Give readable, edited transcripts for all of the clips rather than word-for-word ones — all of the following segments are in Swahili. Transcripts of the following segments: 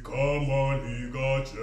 Igama likaJesu.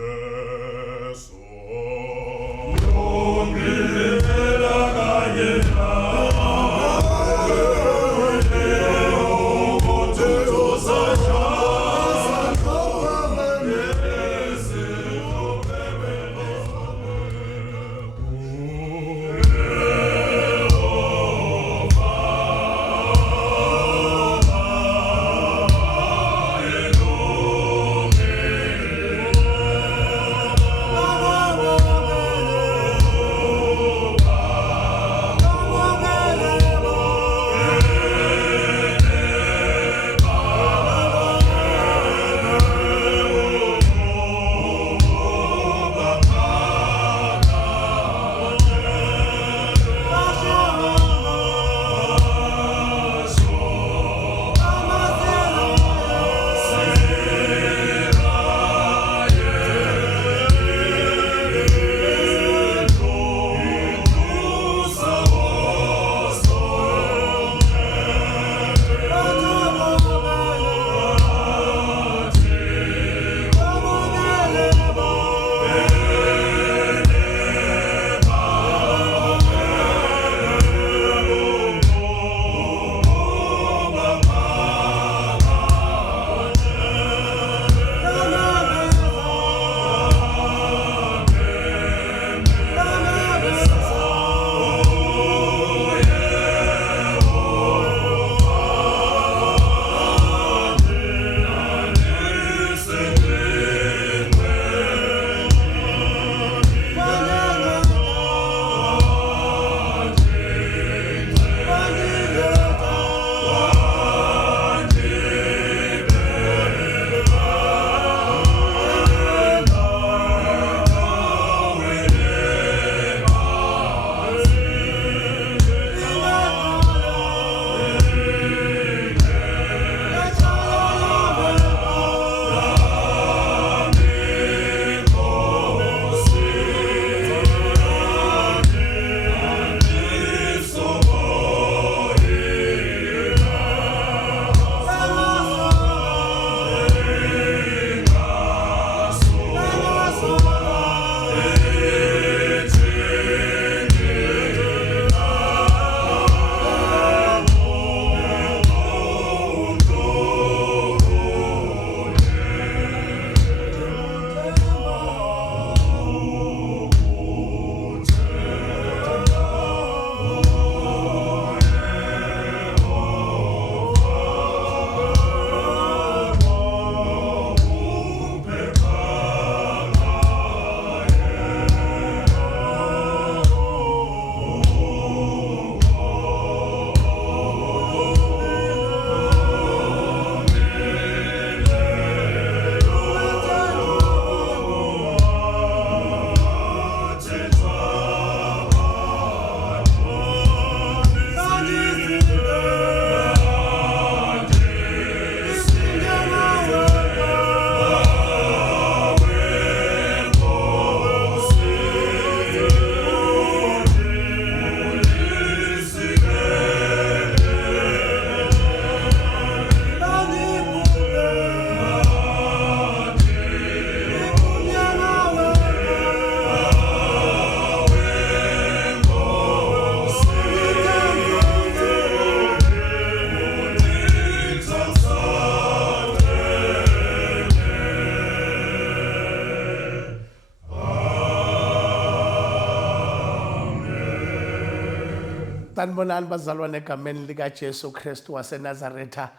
Sanibonani bazalwane egameni likaJesu Kristu waseNazaretha.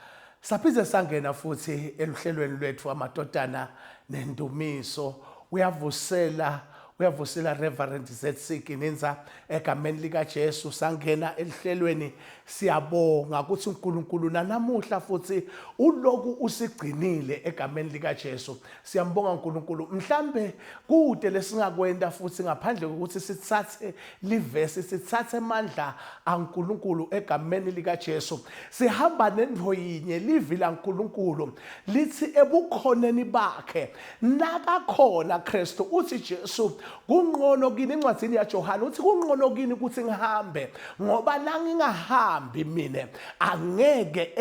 Saphize sangena futhi eluhlelweni lwethu amadodana nendumiso. Uyavusela Reverend Zetsiki Ninza egameni likaJesu sangena eluhlelweni. Siyabonga ukuthi uNkulunkulu namuhla futhi uloku usigcinile egameni likaJesu. Siyambonga uNkulunkulu. Mhlambe kude lesingakwenda futhi ngaphandle kokuthi sithathe livesi sithathe amandla aNkulunkulu egameni likaJesu. Sihamba nento yinye livi laNkulunkulu lithi ebukhoneni bakhe nakakhona Kristu uthi Jesu kungqono kini incwadi yaJohana uthi kungqono kini ukuthi ngihambe ngoba la ngingahambi mina angeke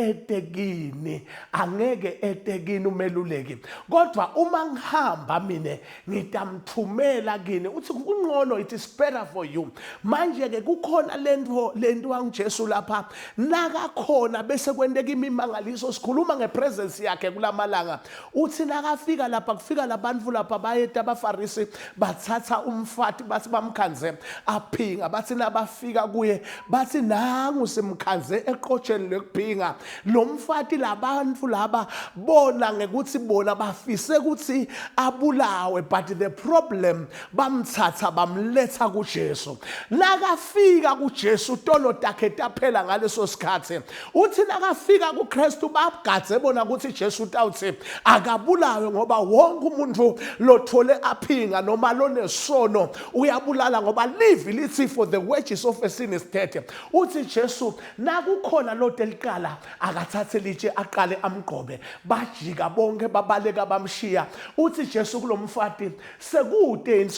etekini umeluleki kodwa uma ngihamba mina ngitamthumela kini uthi kungqono it is better for you manje ke kukhona lento wanguJesu lapha naka khona bese kwenteka imimangaliso sikhuluma ngepresence yakhe kulamalanga uthi nakafika lapha kufika labantu lapha bayeta abafarisi bathatha umfati bathi bamkhanze aphinga bathi nabafika kuye bathi nangu simkhanze eqotsheni lekuphinga lo mfati labantu laba bona ngekuthi bona bafise ukuthi abulawe but the problem bamthatha bamletha kuJesu nakafika kuJesu tolo takhe taphela ngaleso sikhathi uthi nakafika kuKristu bagadze bona ukuthi Jesu utawuthi akabulawe ngoba wonke umuntu lothole aphinga noma lonesono uyabulala ngoba live lithi for the wages of a sin is death uthi Jesu nakukhona lote liqala akathathe litshe aqale amgqobe bajika bonke babaleka bamshiya uthi Jesu kulomfati sekude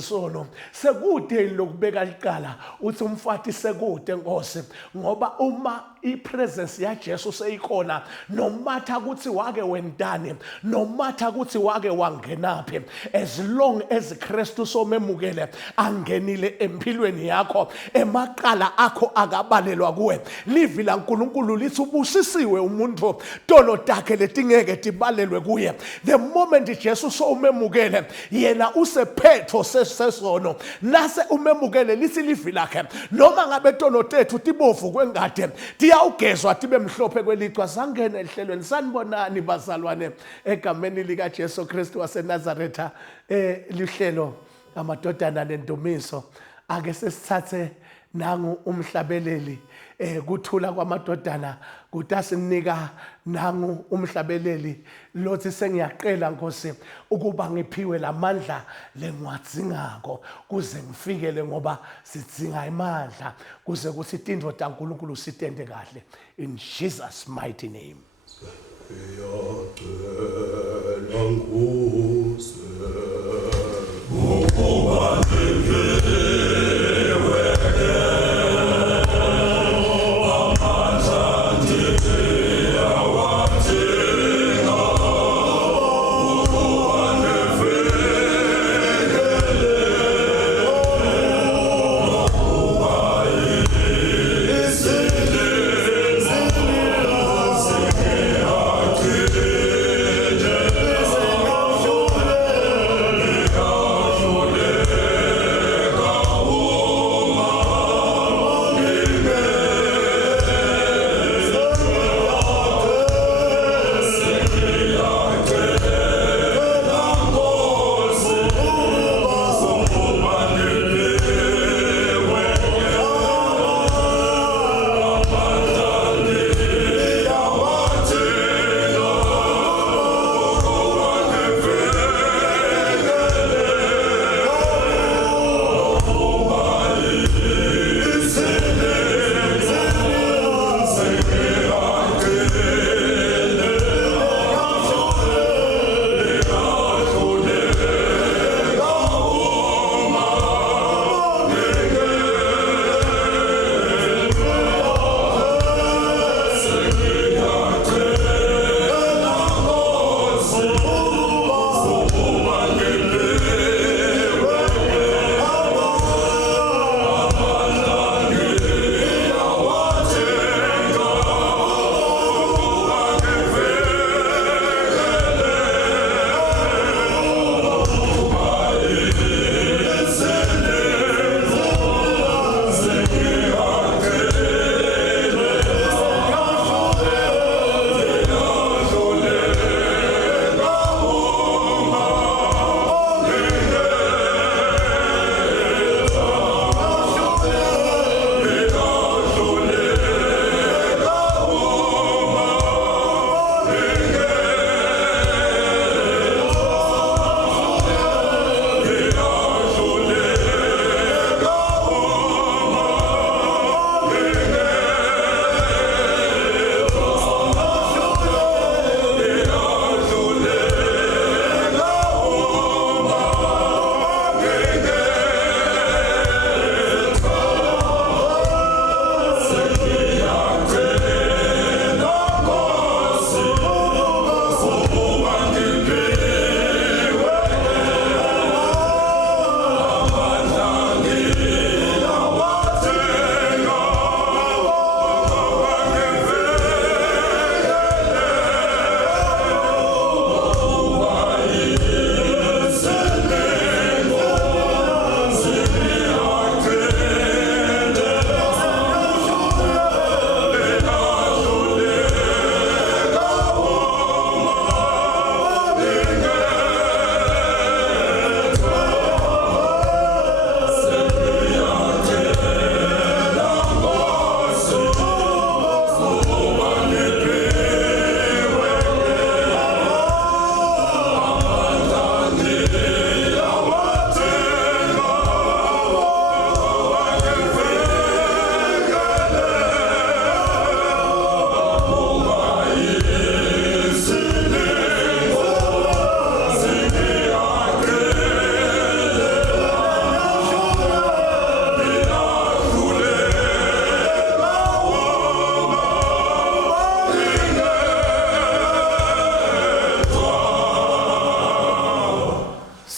sono sekude lokubeka liqala uthi umfati sekude Nkosi ngoba uma ipresence yaJesu seyikhona nomatha ukuthi wake wendane nomatha ukuthi wake wangenaphi as long as Kristu somemukele angenile empilweni yakho emaqala akho akabalelwa kuwe livi la uNkulunkulu lithi ubusisiwe umuntu tolo takhe letingeke tibalelwe kuye the moment Jesu somemukele yena usephetho sesono nase umemukele lithi livi lakhe noma ngabe tolo tethu tibovu kwengade tiyawugezwa tibe mhlophe kwelichwa sangene ehlelweni sanibonani bazalwane egameni lika Jesu Kristu waseNazaretha lihlelo amadodana nendumiso ake sesithathe nangu umhlabeleli kuthula kwamadodana kutasinika nangu umhlabeleli lothi sengiyaqela Nkosi ukuba ngiphiwe lamandla lengwadzingako kuze ngifikele ngoba sidzinga imandla kuze kuthi intindvo taNkulunkulu sitende kahle in Jesus mighty name.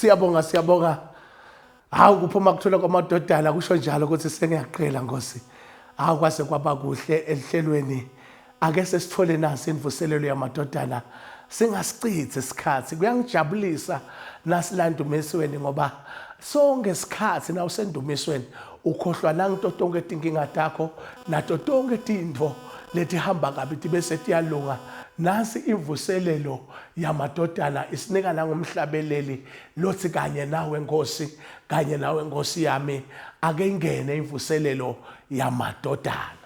Siyabonga. Hawu kuphuma kuthola kwamadodana kusho njalo ukuthi sengiyaqela Nkosi. Hawu kwase kwaba kuhle elihlelweni. Ake sesithole nasi imvuselelo yamadodana. Singasichithe isikhathi. Kuyangijabulisa nasilandumisweni ngoba sonke isikhathi na usendumisweni ukhohlwa nanto tonke inkinga takho nato tonke into lethi hamba kabi bese tiyalunga. Nasi imvuselelo yamadodana isinika ngomhlabeleli lothi kanye nawe Nkosi yami ake ingene imvuselelo yamadodana.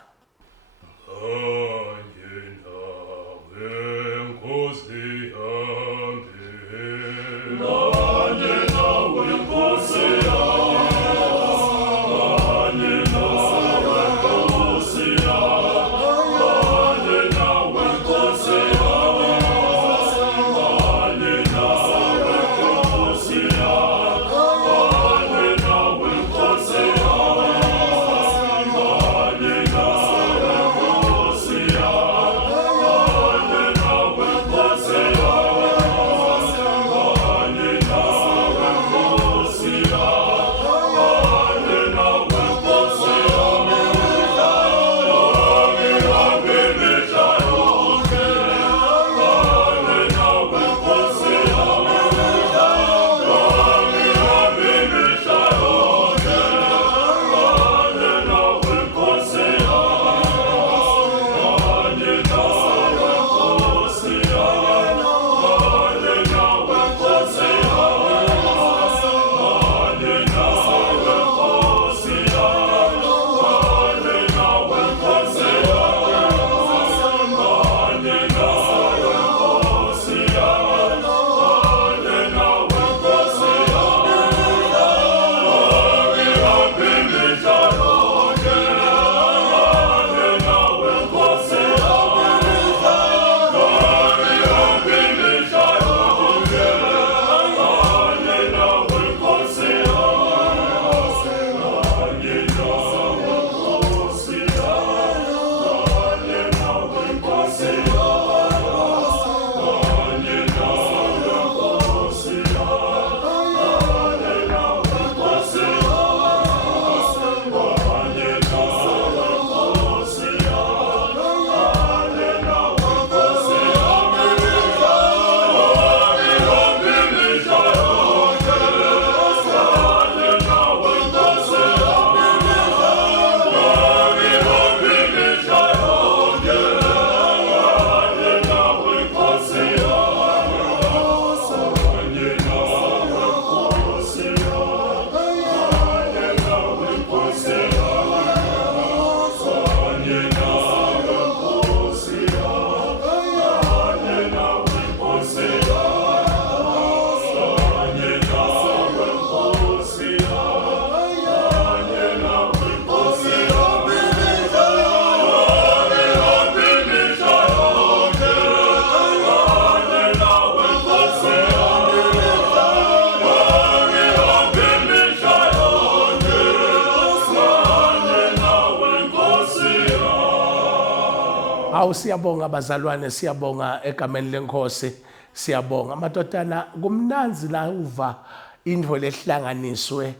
Siyabonga bazalwane, siyabonga egameni lenkosi, siyabonga amadodana. Kumnanzi la uva indvo lehlanganiswe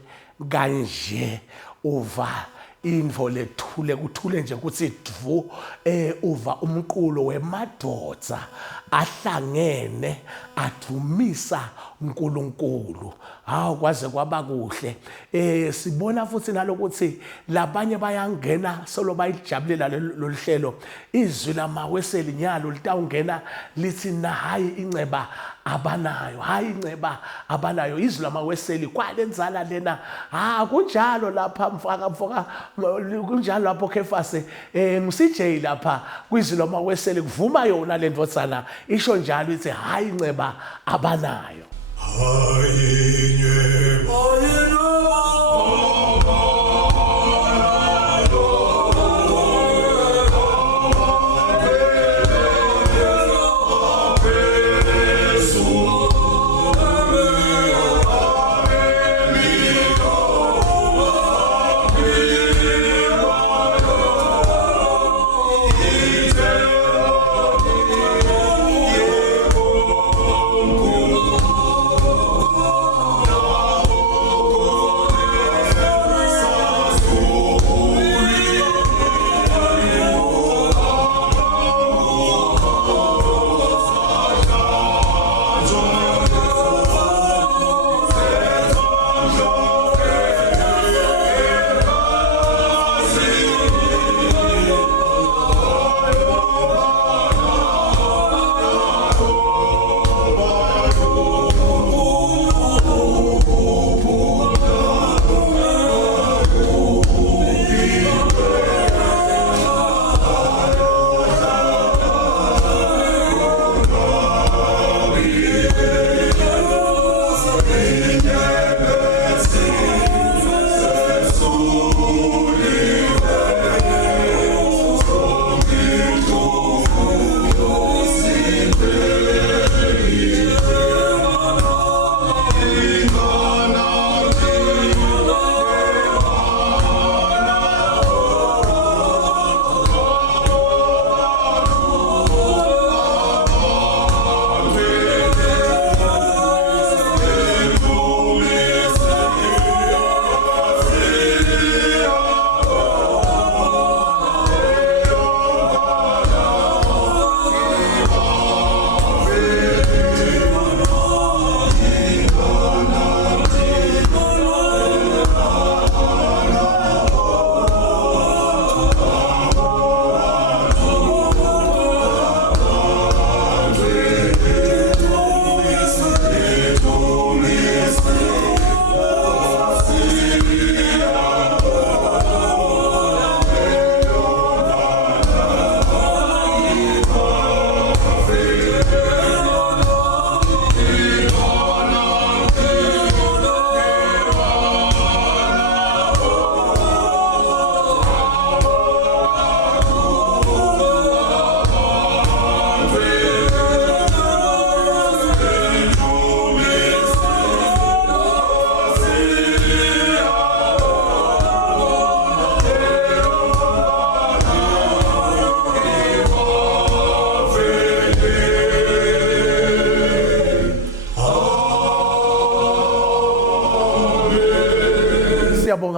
kanje, uva indvo lethule kuthule nje kuthi dvu, uva umqulo wemadoda ahlangene adumisa uNkulunkulu. Hawu kwaze kwaba kuhle. Sibona futhi nalokuthi labanye bayangena solo bayijabulela lolu hlelo. Izwi lamaweseli nyalo litawungena lithi na hayi inceba abanayo izwi lamaweseli kwalenzala lena. Kunjalo lapha mfaka kunjalo lapho Kefase ngusijay lapha kwizwi lamaweseli kuvuma yona le ndodzana isho njalo ithi hayi inceba abanayo.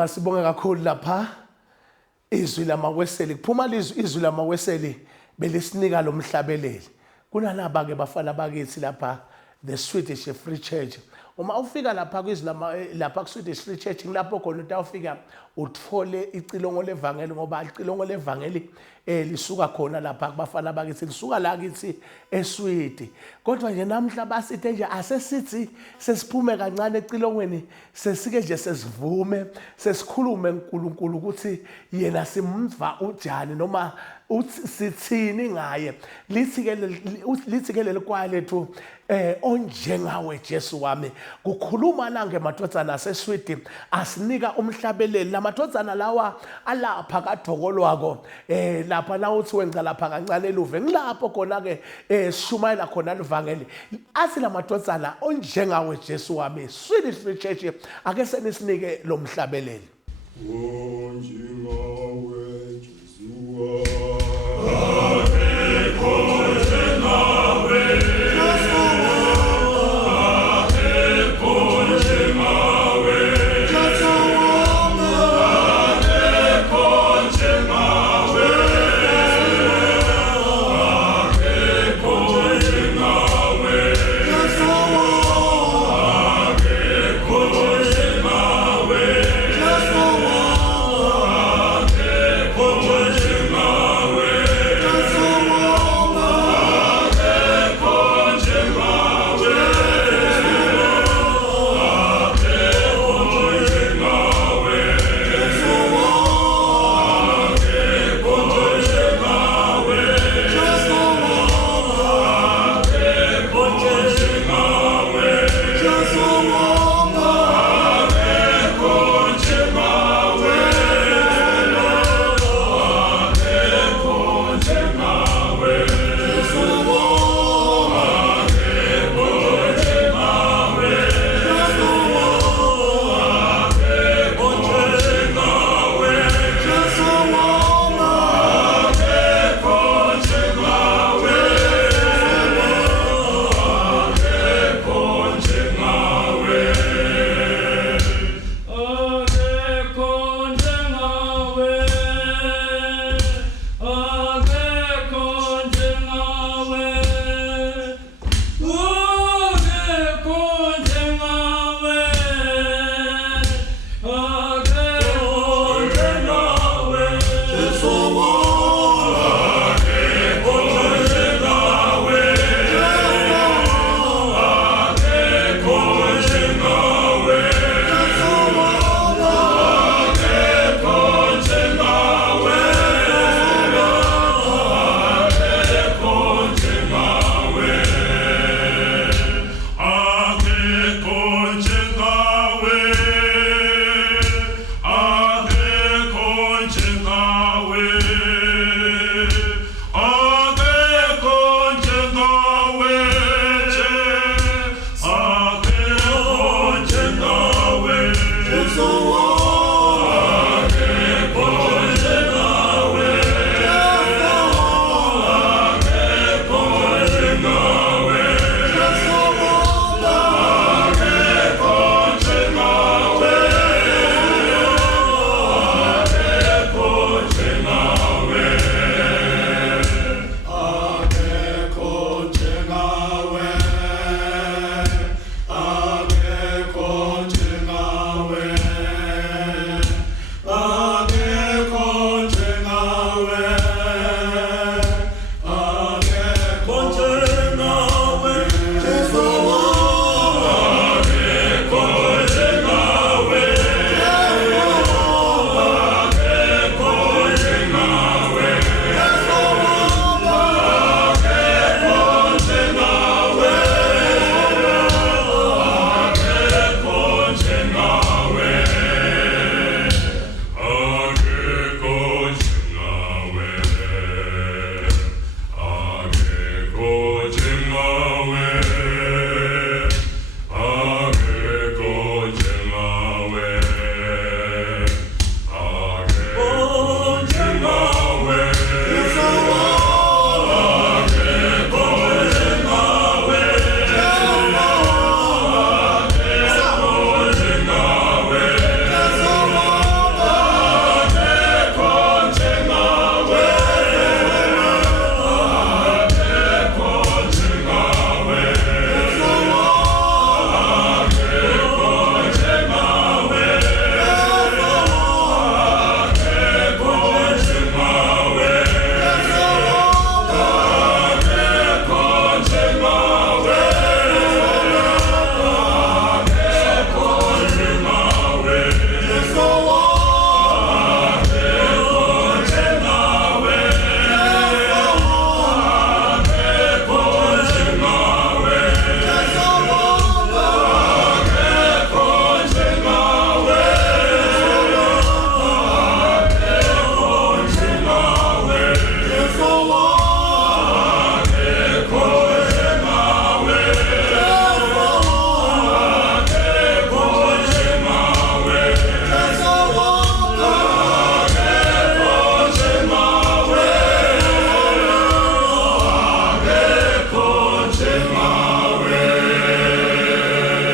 Sibonga kakhulu lapha izwi lamaweseli kuphuma izwi lamaweseli belisinika lomhlabeleli kunalaba ke bafana bakithi lapha the Swedish Free Church uma ufika lapha lapha ku Swedish Free Church ngilapho khona utawufika uthole icilongo levangeli ngoba icilongo levangeli lisuka khona lapha kubafana bakithi lisuka la kithi eSwede kodwa nje namhla basithe nje asesithi sesiphume kancane ecilongweni sesike nje sesivume sesikhulume uNkulunkulu ukuthi yena simva ujani noma sithini ngaye lithi ke lelikwaya lethu onjengawe Jesu wami kukhuluma nange amadodana aseSwede asinika umhlabeleli lamadodana lawa alapha kaDokolwako lapha na uthi wenza lapha kancane eluve ngilapho khona ke sishumayela khona livangeli athi lamadodana onjengawe Jesu wami Swedish Free Church ake senisinike lo mhlabeleli onjengawe Jesu Shema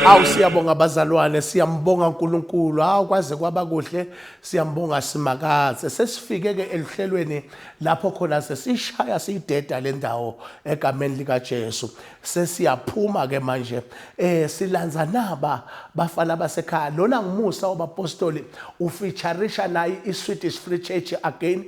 Awu siyabonga bazalwane, siyambonga uNkulunkulu. Hawu kwaze kwaba kuhle, siyambonga Simakathe. Sesifike ke elihlelweni lapho khona sesishaya siyideda le ndawo egameni lika Jesu. Sesiyaphuma ke manje silanza naba bafana basekhaya. Lona ngumusa wabapostoli ufeatureisha nayi iSwedish Free Church again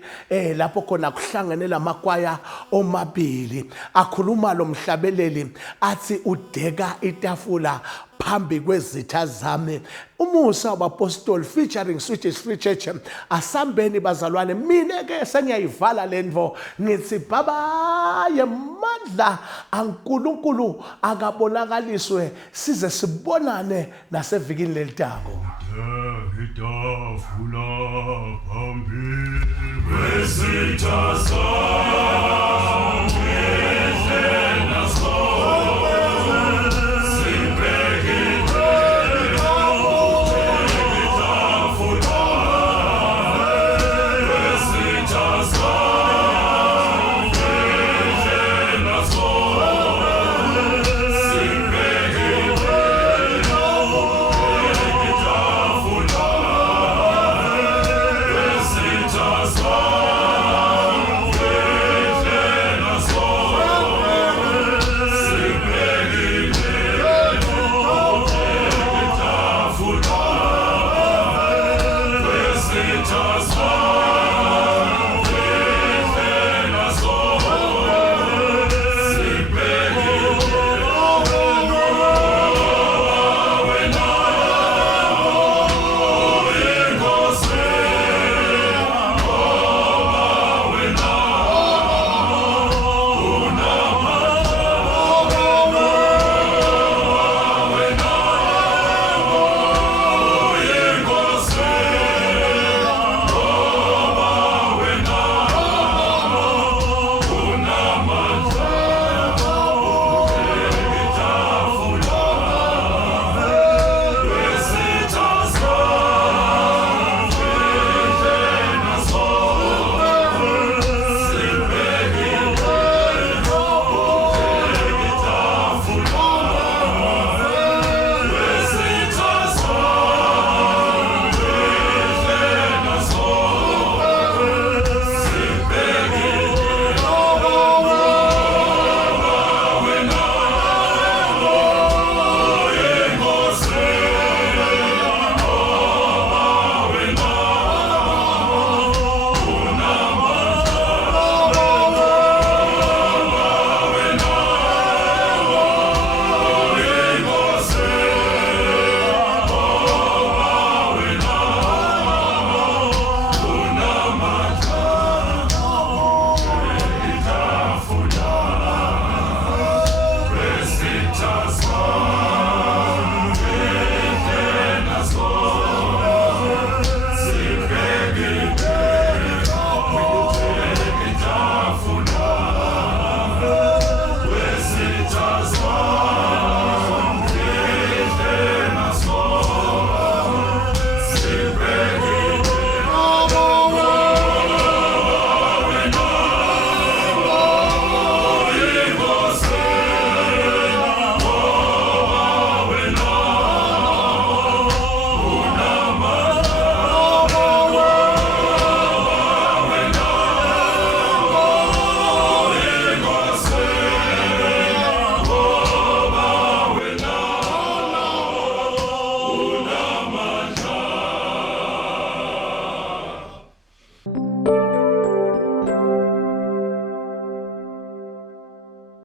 lapho khona kuhlangene lamakwaya omabili. Akhuluma lo mhlabeleli athi udeka itafula phambi kwezitha zami. Umusa wabapostoli featuring Swedish Free Church. Asambeni bazalwane, mina ke sengiyayivala lendvo ngithi babaye mandla aNkulunkulu akabonakaliswe size sibonane nasevikini lelitako. Itafula phambi kwezitha zami.